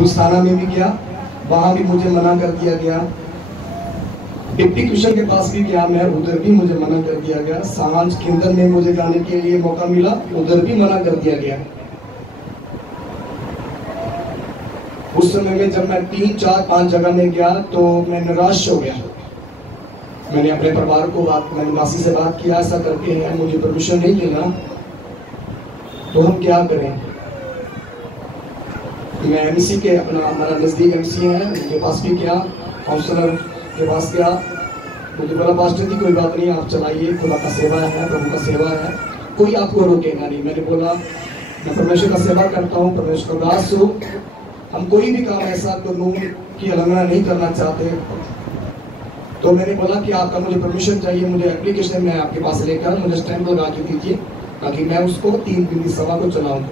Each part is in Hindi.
पुलस्थाना में भी गया, वहां भी मुझे मना कर दिया गया। डिप्टी कमिश्नर के पास भी गया मैं, उधर भी मुझे मना कर दिया गया। समाज केंद्र में मुझे जाने के लिए मौका मिला, उधर भी मना कर दिया गया। उस समय में जब मैं 3, 4, 5 जगह में गया तो मैं निराश हो गया। मैंने अपने परिवार को मैंने वासी से बात किया, ऐसा करके है मुझे परमिशन नहीं मिलना, तो हम क्या करें। मैं एमसी के हमारा नजदीक एमसी है, उनके पास भी गया, काउंसलर के पास गया। मुझे बोला पास्टर जी कोई बात नहीं, आप चलाइए, खुदा का सेवा है, प्रभु का सेवा है, कोई आपको रोकेगा नहीं। मैंने बोला मैं परमेश्वर का सेवा करता हूँ, परमेश्वर का दास हूँ, हम कोई भी काम ऐसा कानून की उल्लंघना नहीं करना चाहते। तो मैंने बोला कि आपका मुझे परमिशन चाहिए, मुझे एप्लीकेशन में आपके पास लेकर मुझे स्टैंप लगा के दीजिए ताकि मैं उसको 3 दिन की सभा को चलाऊँ।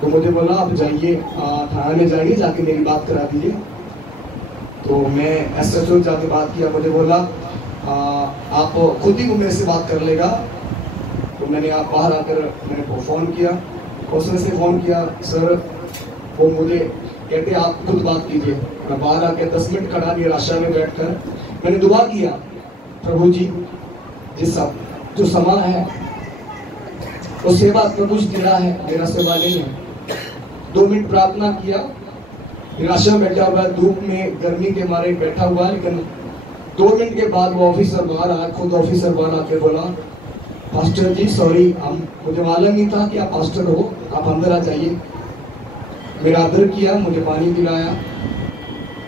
तो मुझे बोला आप जाइए थाना में जाइए, जाके मेरी बात करा दीजिए। तो मैं SHO जाके बात किया, मुझे बोला आप खुद ही वो मेरे से बात कर लेगा। तो मैंने आप बाहर आकर मैंने फ़ोन किया, उसने से फ़ोन किया, सर वो मुझे कहते आप खुद बात कीजिए। मैं बाहर आकर 10 मिनट खड़ा निराशा में बैठकर मैंने दुआ किया, प्रभु जी जिस जो समा है वो सेवा प्रभु जी दिया है, मेरा सेवा नहीं है। 2 मिनट प्रार्थना किया, निराशा में बैठा हुआ, धूप में गर्मी के मारे बैठा हुआ, लेकिन 2 मिनट के बाद वो ऑफिसर बाहर आया, खुद ऑफिसर बाहर आके बोला पास्टर जी सॉरी, हम मुझे मालूम नहीं था कि आप पास्टर हो, आप अंदर आ जाइए। मेरा आदर किया, मुझे पानी पिलाया।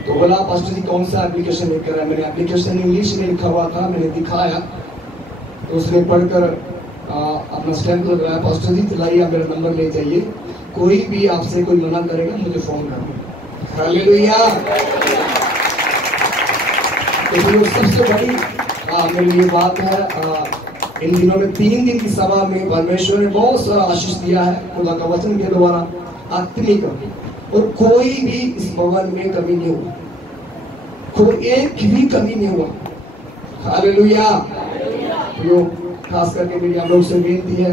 तो बोला पास्टर जी कौन सा एप्लीकेशन लेकर आया। मैंने एप्लीकेशन इंग्लिश में लिखा हुआ था, मैंने दिखाया तो उसने पढ़कर अपना स्टैंप लगाया, पास्टर जी लाइए मेरा नंबर ले जाइए, कोई भी आपसे कोई मना करेगा मुझे फोन करना। हालेलुया। तो फिर सबसे बड़ी मेरे लिए बात है, इन दिनों में 3 दिन की सभा में परमेश्वर ने बहुत सारा आशीष दिया है खुदा का वचन के द्वारा आत्मिक, और कोई भी इस भवन में कमी नहीं हुआ, कोई एक भी कमी नहीं हुआ। हालेलुया। तो खास करके मेरी आप लोग से विनती है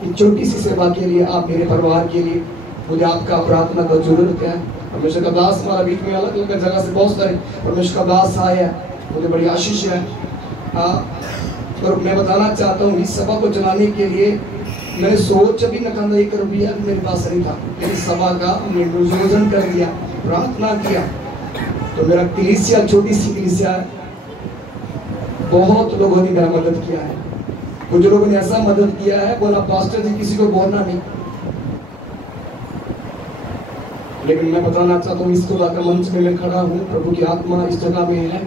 कि छोटी सी सेवा के लिए आप मेरे परिवार के लिए मुझे आपका प्रार्थना का जरूरत है। परमेश्वर का दास हमारा बीच में अलग अलग जगह से बहुत सारे परमेश्वर का दास आए हैं, मुझे बड़ी आशीष है। और मैं बताना चाहता हूँ इस सभा को चलाने के लिए मैंने सोच भी नकारा 1 रुपया मेरे पास नहीं था, लेकिन सभा का हमने नियोजन कर दिया, प्रार्थना किया। तो मेरा कलीसिया छोटी सी कलीसिया है, बहुत लोगों ने मेरा मदद किया है। कुछ लोगों ने ऐसा मदद किया है, बोला पास्टर जी किसी को बोलना नहीं, लेकिन मैं बताना चाहता हूँ इस खुदा का मंच में मैं खड़ा हूँ, प्रभु की आत्मा इस जगह में है,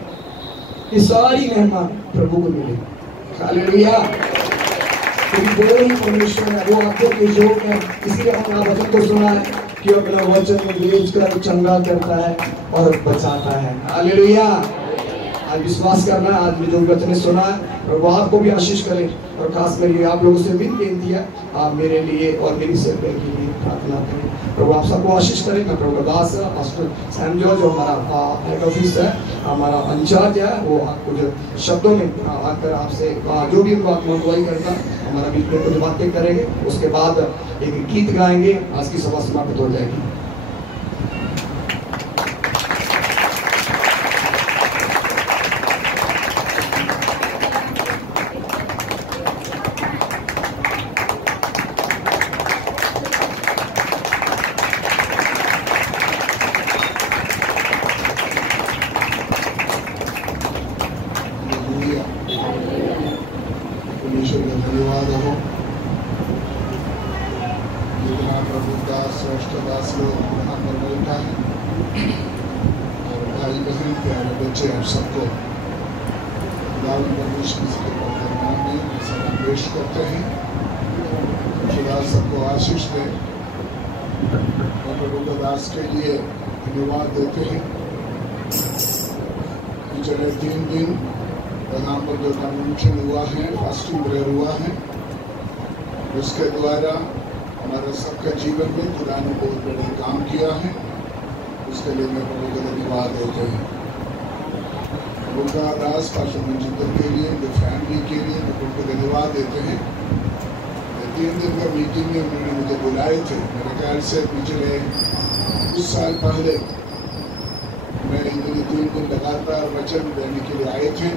ये सारी महिमा प्रभु को मिले। हालेलुया। वो ही परमेश्वर है, वो आपको के योग है, इसलिए हमने वचन को सुना है कि अपना वचन में भेज कर चंगा करता है और बचाता है। हालेलुया। आज विश्वास करना, आज में जो वचन सुना है प्रभु आपको भी आशीष करे, और खास मेरी आप लोगों से विनती है आप मेरे लिए और मेरी सेवा के लिए प्रार्थना करें। प्रभु आप सबको आशीष करे। मैं प्रभु का दास पास्टर सैम जॉर्ज, जो हमारा हेड ऑफिस है, हमारा इंचार्ज है, वो आपको जो शब्दों में आकर आपसे जो भी उनको आत्मा अगुवाई करता हमारा बीच में कुछ बातें करेंगे, उसके बाद एक गीत गाएंगे, आज की सभा समाप्त हो जाएगी। धन्यवाद हो जितना प्रभु दास श्रेष्ठ दास लोग यहाँ पर बैठा है, और भाई बहन प्यारे बच्चे आप सबको परमेश्वर के पवित्र नाम में सलाम पेश करते हैं। खुदा सबको आशीष दे। और प्रभु के दास के लिए धन्यवाद देते हैं। पिछले 3 दिन यहाँ पर जो कन्वेंशन हुआ है, फास्टिंग प्रेयर हुआ है, उसके द्वारा हमारे सबके जीवन में खुदा ने बहुत बड़े काम किया है, उसके लिए मैं प्रभु को धन्यवाद देते हैं। प्रभु का दास पास्टर मंजिंदर के लिए, उनके फैमिली के लिए मैं प्रभु को धन्यवाद देते हैं। 3 दिन का मीटिंग में उन्होंने मुझे बुलाए थे, मेरे ख्याल से पिछले कुछ साल पहले मैं इतनी 3 दिन लगातार वचन देने के लिए आए थे,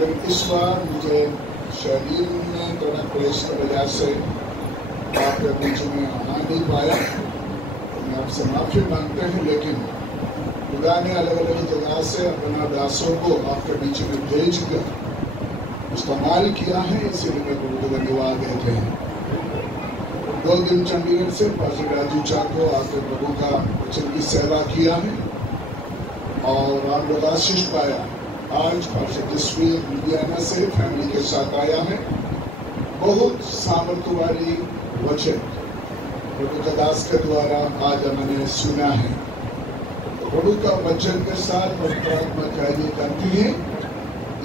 लेकिन इस बार मुझे शरीर में थोड़ा क्लेश की वजह से आपके बीच में आ नहीं पाया। मैं आपसे माफी मांगते हैं, लेकिन खुदा ने अलग अलग जगह से अपना दासों को आपके बीच में भेज कर इस्तेमाल किया है, इसीलिए मैं प्रभु को धन्यवाद देते हैं। 2 दिन चंडीगढ़ से पास्टर राजू चा को आपके प्रभु का वचन की सेवा किया है और आप लोग आशीष पाया। आज पास्टर जसवीर लुधियाना से फैमिली के साथ आया है। बहुत सामर्थ्य वाली वचन प्रभु का दास के द्वारा आज हमने सुना है। प्रभु का वचन के साथ पवित्र आत्मा कार्य करती है,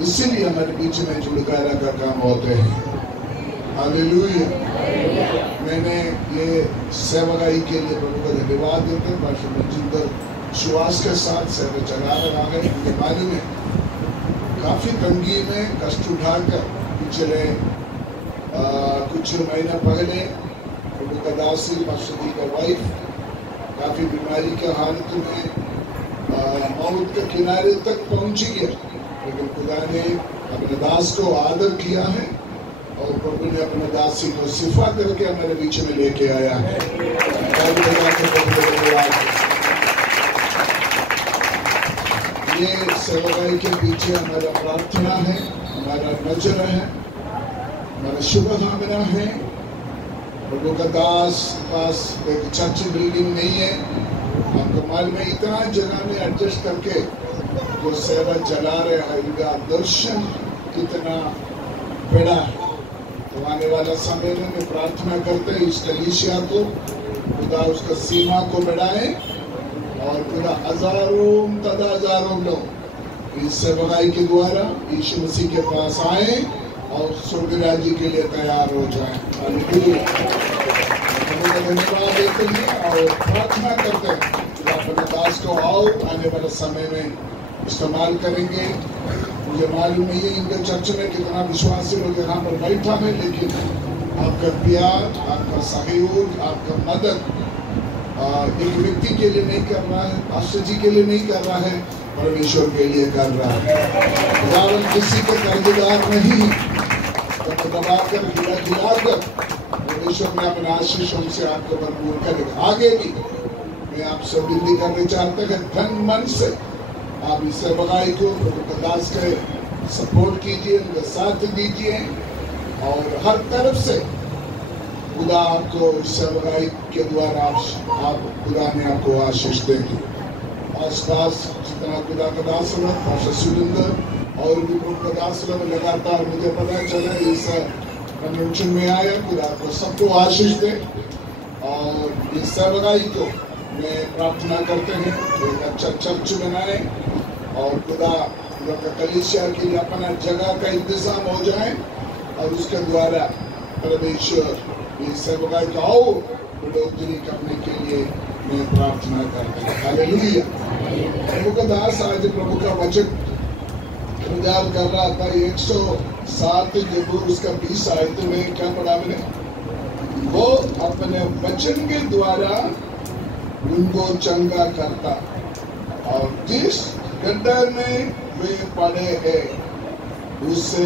इसीलिए हमारे बीच में छुटकारा का काम होते हैं। हालेलुया। मैंने ये सेवकाई के लिए प्रभु को धन्यवाद देते हैं। पास्टर मनजिंदर विश्वास के साथ सेवा चला रहा है। उनके बारे में काफी तंगी में कष्ट उठाकर पिछले कुछ महीना पहले प्रभु का दासी पास्टर जी का वाइफ काफी बीमारी के हालत में मौत के किनारे तक पहुंची है, लेकिन खुदा ने अपने दास को आदर किया है और प्रभु ने अपने दासी को शिफा करके हमारे बीच में लेके आया है। ये सेवकाई के पीछे हमारा प्रार्थना है, हमारा नजर है, हमारा शुभकामना है। प्रभु का दास पास एक चर्च बिल्डिंग नहीं है, हमको मालूम में इतना जगह में एडजस्ट करके जो सेवा चला रहे हैं, इनका दर्शन कितना बड़ा है। तो आने वाला समय में मैं प्रार्थना करते हैं इस कलीसिया को खुदा उसका सीमा को बढ़ाए और खुदा हजारों तदाहजारों लोग इस सेवकाई के द्वारा यीशु मसीह के पास आए और स्वर्ग राज्य के लिए तैयार हो जाए। धन्यवाद देते हैं और प्रार्थना करते हैं कि अपने दास को और आने वाले समय में इस्तेमाल करेंगे। मुझे मालूम नहीं है इनके चर्च में कितना विश्वासी लोग यहाँ पर बैठा है, लेकिन आपका प्यार, आपका सहयोग, आपका मदद एक व्यक्ति के लिए नहीं कर रहा है, पास्टर जी के लिए नहीं कर रहा है, परमेश्वर के लिए कर रहा है। खुदावन किसी के कर्जदार नहीं, तो दबाकर खिलाकर परमेश्वर ने अपने आशीषों से आपको भरपूर करेगा। आगे भी मैं आपसे विनती करने चाहता हूँ, धन मन से आप इस सेवकाई को प्रभु का दास के सपोर्ट कीजिए, उनका साथ दीजिए और हर तरफ से खुदा आपको इस सेवकाई के द्वारा आप खुदा ने आपको आशीष देंगे। आस पास जितना खुदा का दास है, पास्टर सुरेंद्र और भी प्रभु का दास लगातार मुझे पता चला इस कन्वेंशन में आया। खुदा को सबको आशीष दे और इस सेवकाई को मैं प्रार्थना करते हैं एक अच्छा चर्च बनाए और खुदा का कलीसिया के लिए अपना जगह का इंतजाम हो जाए और उसके द्वारा परमेश्वर इस सेवकाई का और बढ़ोतरी करने के लिए मैं प्रार्थना करता हूँ। हालेलुया। प्रभु का दास आज प्रभु का वचन उजागर कर रहा था। 107 जबूर उसका 20 आयत में क्या पढ़ा मैंने, वो अपने वचन के द्वारा उनको चंगा करता और जिस गड्ढे में वे पड़े हैं उससे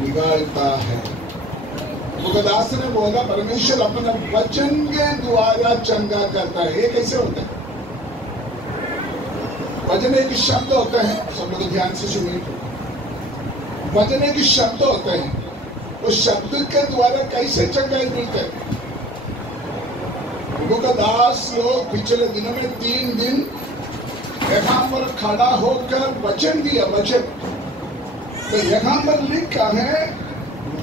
निकालता है। दास ने बोला परमेश्वर अपने वचन के द्वारा चंगा करता है। ये कैसे होता है? वचन एक शब्द होते हैं, सब लोग ध्यान से सुनिए। वचन एक शब्द होते हैं, उस शब्द के द्वारा कैसे चंगाई मिलते हैं? प्रभु का दास लोग पिछले दिनों में 3 दिन यहाँ पर खड़ा होकर वचन दिया। वचन तो यहाँ पर लिखा है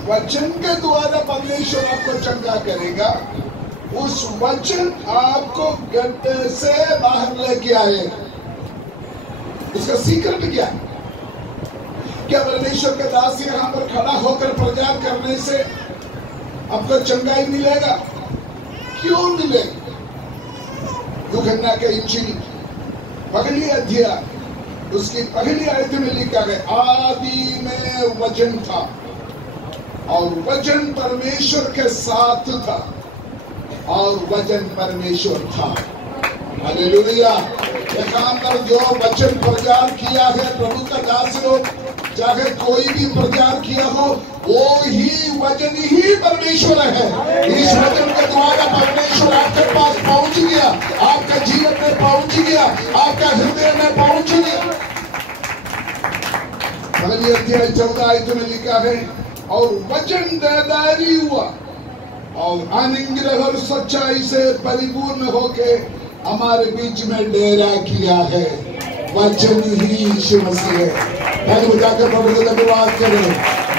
वचन के द्वारा परमेश्वर आपको चंगा करेगा। उस वचन आपको गड्ढे से बाहर लेके आए। उसका सीक्रेट क्या है? क्या परमेश्वर के दास यहाँ पर खड़ा होकर प्रचार करने से आपको चंगाई मिलेगा? क्यों मिलेगा? यूहन्ना के इंजील पहली अध्याय उसकी पहली आयत में लिखा है, आदि में वचन था और वचन परमेश्वर के साथ था और वचन परमेश्वर था। हालेलुया। यहाँ पर जो वचन प्रचार किया है प्रभु का दास लोग, चाहे कोई भी प्रचार किया हो, वो ही वचन ही परमेश्वर है। इस वचन के द्वारा परमेश्वर आपके पास पहुंच गया, आपके जीवन में पहुंच गया, आपका हृदय में पहुंच गया। पहली अध्याय 14 आयत में लिखा है, और वचन देदारी हुआ और अनुग्रह और सच्चाई से परिपूर्ण होके हमारे बीच में डेरा किया है। वचन ही यीशु मसीह है। पहले बुझाकर प्रभु का धन्यवाद करें।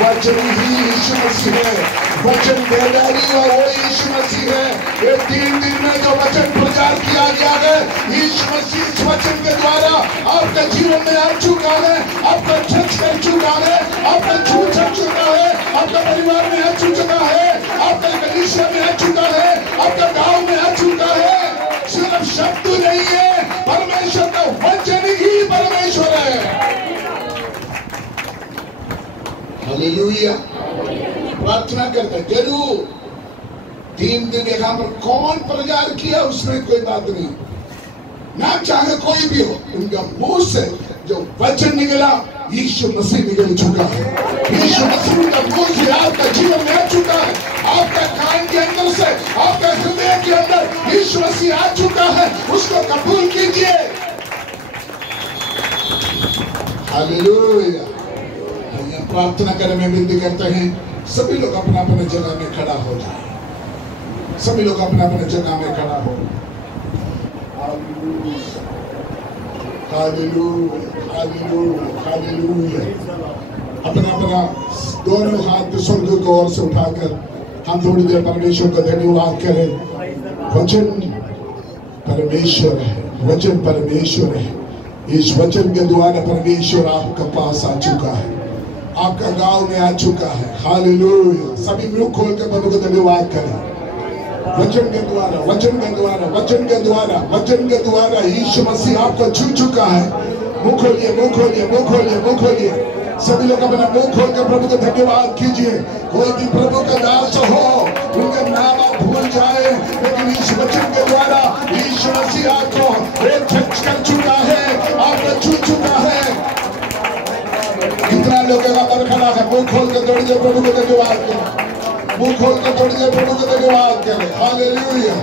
वचन ही यीशु मसीह है। वचन देदारी हुआ वो यीशु मसीह है। ये 3 दिन में जो वचन प्रचार किया गया है, यीशु मसीह इस वचन के द्वारा आपके जीवन में आ चुका है, आपका टच कर चुका है, आपका छू चुका है, आपका परिवार में आ चुका है, आपका कलीसिया में आ चुका है, आपका गांव में आ चुका है। सिर्फ शब्द नहीं है, परमेश्वर का वचन ही परमेश्वर है। हालेलुया। प्रार्थना करते हैं जरूर। 3 दिन यहाँ पर कौन प्रचार किया उसमें कोई बात नहीं, ना चाहे कोई भी हो, उनका मुंह से जो वचन निकला यीशु मसीह निकल चुका है। यीशु मसीह का मुंह से आपका जीवन में आ चुका है, आपका कान के अंदर से, आपका हृदय के अंदर यीशु मसीह आ चुका है। उसको कबूल कीजिए। हालेलुया। प्रार्थना करने में विनती करते हैं, सभी लोग अपना अपने जगह में खड़ा हो जाए। सभी लोग अपना अपने जगह में खड़ा हो। Hallelujah, hallelujah, hallelujah. अपना अपना दोनों हाथ स्वर्ग की ओर से उठाकर हम थोड़ी देर परमेश्वर का धन्यवाद करें। वचन परमेश्वर है, वचन परमेश्वर है। इस वचन के द्वारा परमेश्वर आपके पास आ चुका है, आपका गांव में आ चुका है। हालेलुया। सभी मुंह खोल कर प्रभु का धन्यवाद करें। वचन के द्वारा, वचन के द्वारा, वचन के द्वारा, वचन के द्वारा यीशु मसीह आपको छू चुका है। मुंह खोलिए, मुंह खोलिए, मुंह खोलिए, मुंह खोलिए। सभी लोग अपना मुंह खोल कर प्रभु का धन्यवाद कीजिए। कोई भी प्रभु का दास हो, उनका नाम आप भूल जाए, लेकिन इस वचन के द्वारा यीशु मसीह आपको टच कर चुका है, आपको छू चुका है। कितना लोग यहाँ पर खड़ा है, मुंह खोल कर थोड़ी देर प्रभु को धन्यवाद करें। मुंह खोल कर थोड़ी देर प्रभु को धन्यवाद करें। हालेलुया।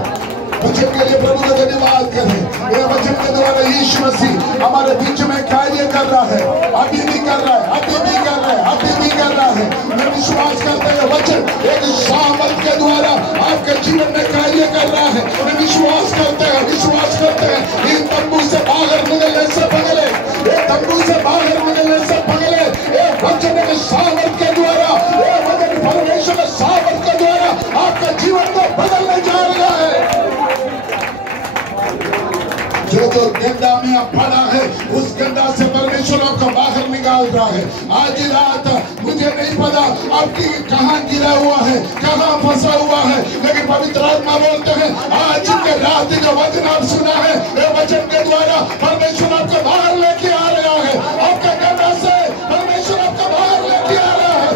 वचन के लिए प्रभु का धन्यवाद करें। यह वचन के द्वारा यीशु मसीह हमारे बीच में कार्य कर रहा है, अभी भी कर रहा है, अभी भी कर रहा है, अभी भी कर रहा है। मैं विश्वास करते हैं वचन एक सामर्थ के द्वारा आपके जीवन में कार्य कर रहा है। मैं विश्वास करते हैं, विश्वास करते हैं। इन तंबू से बाहर निकलने से पहले, ये तंबू से बाहर निकलने से पहले एक वचन के सामर्थ के द्वारा, ये वचन परमेश्वर के सामर्थ के द्वारा आपका जीवन को बदलने जा रहा है। जो गड्ढा में आप पड़ा है, उस गड्ढा से परमेश्वर आपको बाहर निकाल रहा है। आज रात मुझे नहीं पता आपकी कहाँ गिरा हुआ है, कहाँ फंसा हुआ है, लेकिन पवित्र आत्मा बोलते हैं आज के रात जो वचन आप सुना है, ये वचन के द्वारा परमेश्वर आपको बाहर लेके आ रहा है। आपका गड्ढा से परमेश्वर आपको बाहर लेके आ रहा है।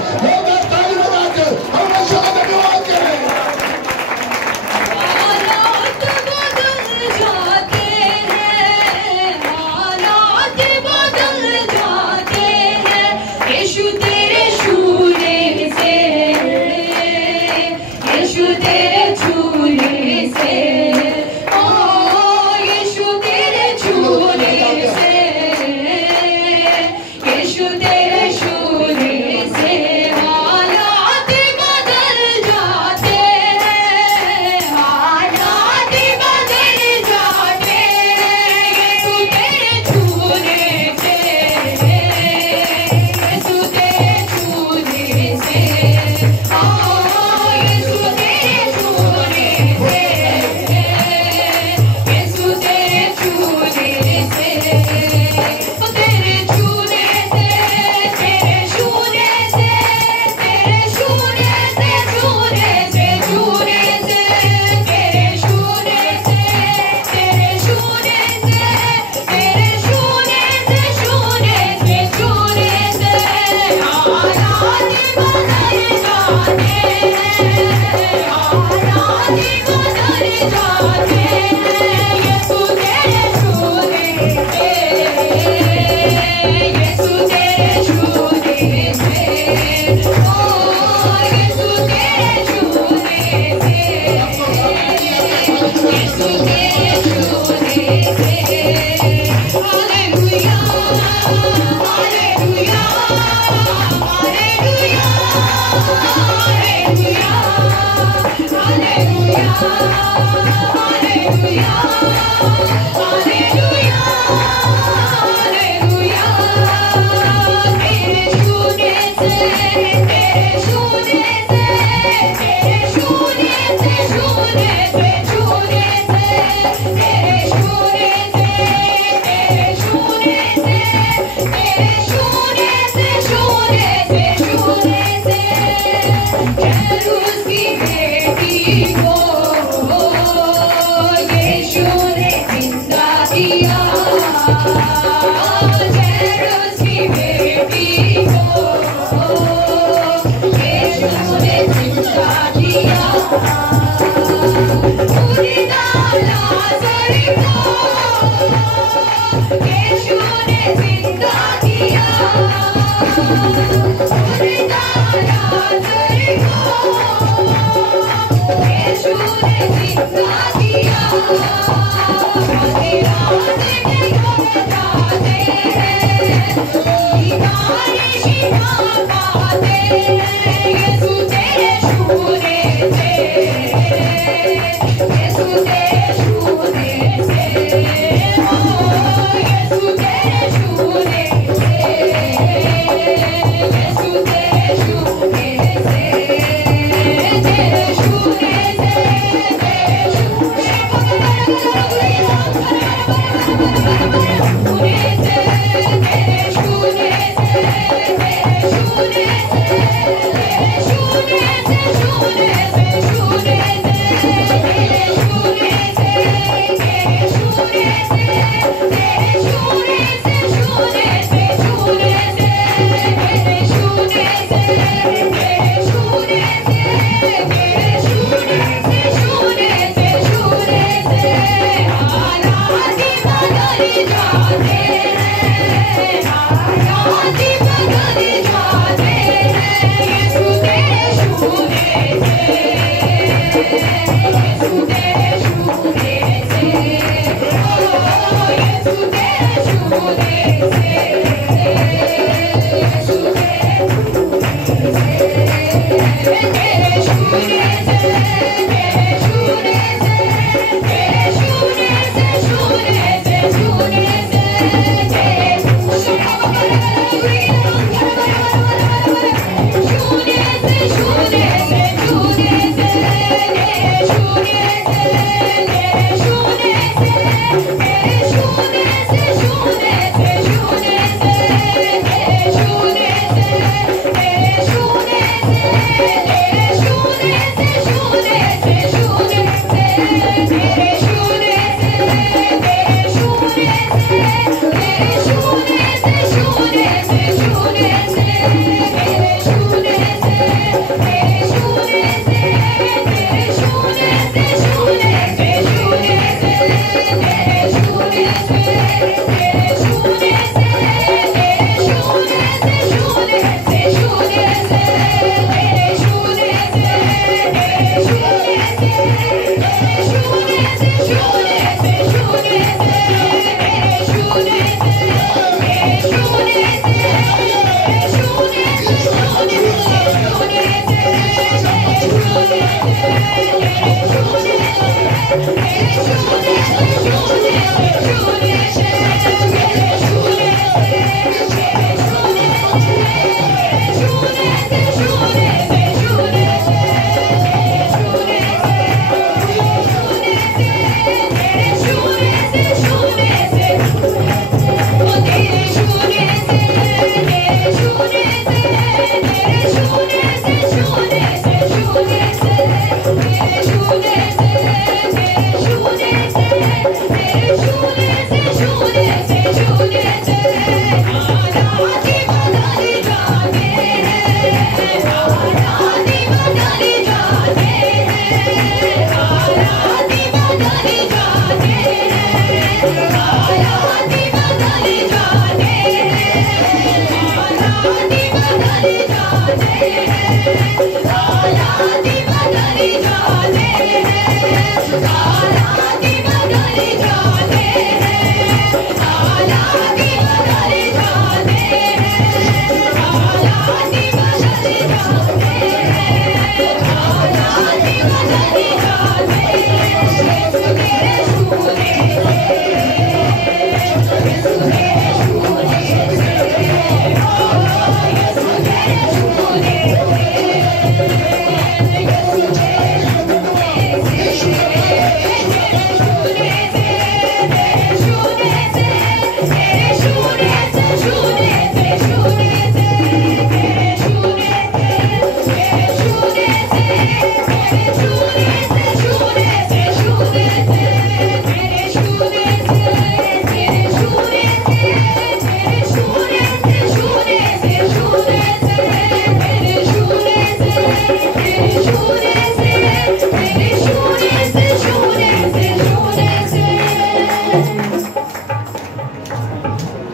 ताली बजाकर परमेश्वर का धन्यवाद करें। तेरे छूने से ओ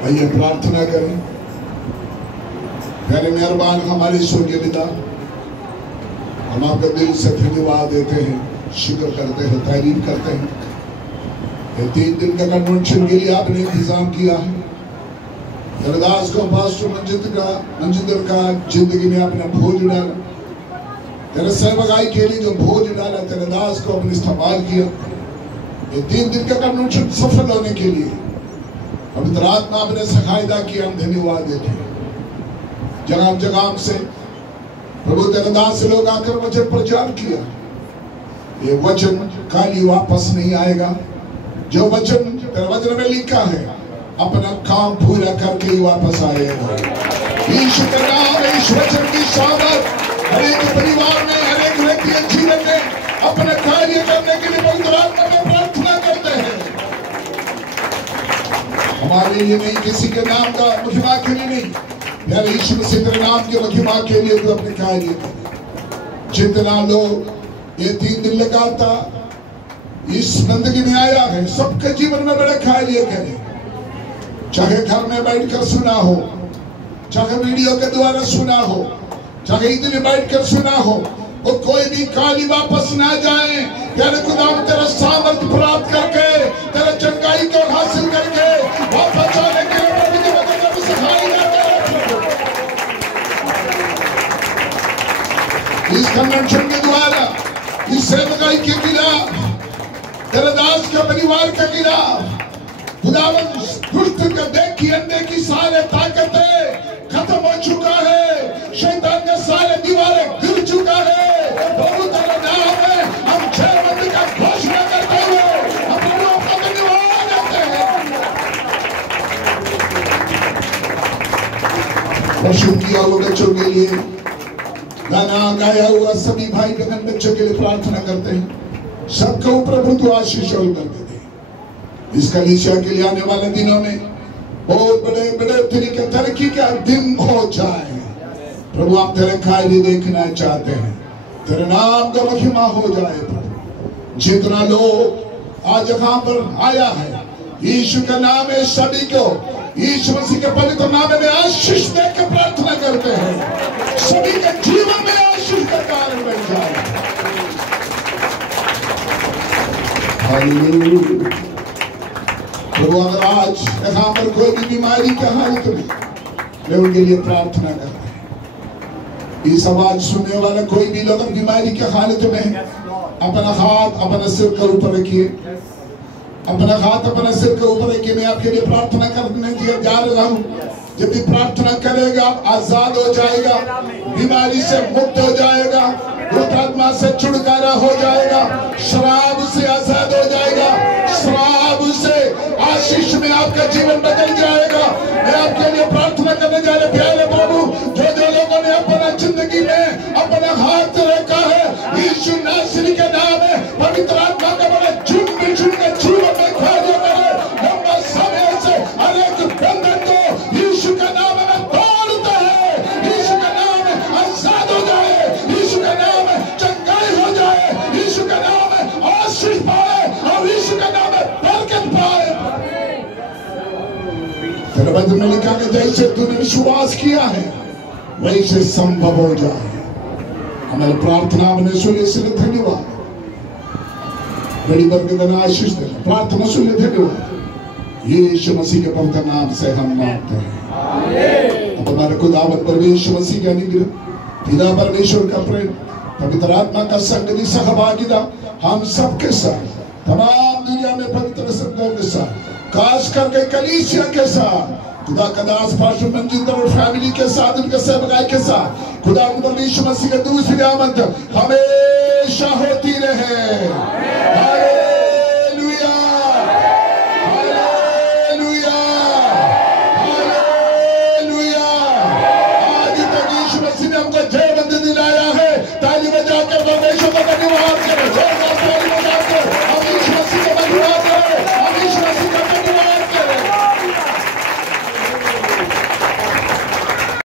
आइए प्रार्थना करें। प्यारे मेहरबान हमारे स्वर्गीय पिता, हम आपका दिल से धन्यवाद देते हैं, शुक्र करते हैं, तारीफ करते हैं। ये 3 दिन का कन्वेंशन के लिए आपने इंतजाम किया है। तेरे दास को पास्टर मंजिंदर का जिंदगी में आपने भोज डाला, तेरे सेवकाई के लिए जो भोज डाला, तेरे दास को अपने इस्तेमाल किया। ये 3 दिन का कन्वेंशन सफल होने के लिए पवित्र आत्मा आपने सहायता की, हम धन्यवाद देते हैं। जगह जगह से प्रभु तेरे दास लोग आकर वचन प्रचार किया। ये वचन खाली वापस नहीं आएगा। जो वचन तेरे वचन में लिखा है अपना काम पूरा करके ही वापस आएगा। यीशु का नाम, इस वचन की सामर्थ हर एक परिवार में, हर एक व्यक्ति के जीवन में अपने कार्य करने के लिए पवित्र आत्मा में प्रार्थना करते हैं। हमारे लिए नहीं, किसी के नाम का महिमा के लिए नहीं, प्यारे यीशु मसीह तेरे नाम के महिमा के लिए तू अपने कार्य कर। जितना लोग ये 3 दिन लगातार इस बंदगी में आया है, सबके जीवन में बड़े कार्य करें। चाहे घर में बैठकर सुना हो, चाहे वीडियो के द्वारा सुना हो, चाहे इधर में बैठकर सुना हो, और कोई भी काली वापस ना जाए। प्यारे खुदा तेरा सामर्थ प्राप्त करके, तेरा चंगाई को हासिल करके वापस आने के लिए प्रभु के वचन में सहायता करें। इस कन्वेंशन के द्वारा इस सेवकाई के खिलाफ, तेरे दास के परिवार के खिलाफ खुदावन दुष्ट का देखी अंधे की सारे ताकतें खत्म हो चुका है। शैतान के सारे दीवारें गिर चुका है। प्रभु तेरा नाम है, हम 6 बंद का घोषणा करते हुए हम प्रभु आपका धन्यवाद देते हैं। वर्षों किया हुआ बच्चों के लिए गाना गाया हुआ सभी भाई बहन बच्चों के लिए प्रार्थना करते हैं। सबके ऊपर प्रभु आशीष और करके दे। इस कलीसिया के लिए आने वाले दिनों में बहुत बड़े बड़े तरीके तरक्की का दिन हो जाए। प्रभु हम तेरे कार्य देखना चाहते हैं, तेरे नाम का महिमा हो जाए। प्रभु जितना लोग आज यहाँ पर आया है, यीशु का नाम है, सभी को यीशु मसीह के पवित्र नाम में आशीष देकर प्रार्थना करते हैं। सभी के जीवन में आशीष का कारण बन जाए। हालेलुया। प्रभु अगर आज यहाँ पर कोई भी बीमारी का हालत में, मैं उनके लिए प्रार्थना करता हूँ। इस आवाज सुनने वाला कोई भी लोग बीमारी के हालत में है, अपना हाथ अपना सिर के ऊपर रखिए। अपना हाथ अपना सिर के ऊपर रखिए। मैं आपके लिए प्रार्थना करने जा रहा हूँ। जब भी प्रार्थना करेगा आजाद हो जाएगा, बीमारी से मुक्त हो जाएगा, दुष्ट आत्मा से छुटकारा हो जाएगा, शराब से आजाद हो जाएगा, शराब से आशीष में आपका जीवन बदल जाएगा। मैं आपके लिए प्रार्थना करने जा रहा प्यारे प्रभु, जो लोगों ने अपना जिंदगी में अपना हाथ रखा है, यीशु नासरी के नाम है, पवित्र आत्मा का बड़ा झुंड के जीवन में कार्य करे। लंबा समय से हर एक बंधन को यीशु का नाम में तोड़ता है। यीशु का नाम है आजाद हो जाए, यीशु का नाम है चंगाई हो जाए, यीशु का नाम है आशीष पाए और यीशु का नाम है बरकत पाए। तेरे वचन में लिखा है जैसे तूने विश्वास किया है वैसे संभव हो जाए। हमारी प्रार्थना हमने सुने इसलिए धन्यवाद। बड़ी बरकत आशीष दे। प्रार्थना सुने धन्यवाद। यीशु मसीह के पवित्र नाम से हम मांगते हैं। अब हमारे खुदावंद परमेश्वर मसीह का अनुग्रह, पिता परमेश्वर का प्रेम, पवित्र आत्मा का संगति सहभागिता हम सबके साथ, तमाम दुनिया में पवित्र संतों के साथ, खास करके कलीसिया के साथ, खुदा का दास पास्टर मंजिंदर और फैमिली के साथ, उनके सेवकाई के साथ, खुदा परमेश्वर मसीह की दूसरी आमद हमेशा होती रहे।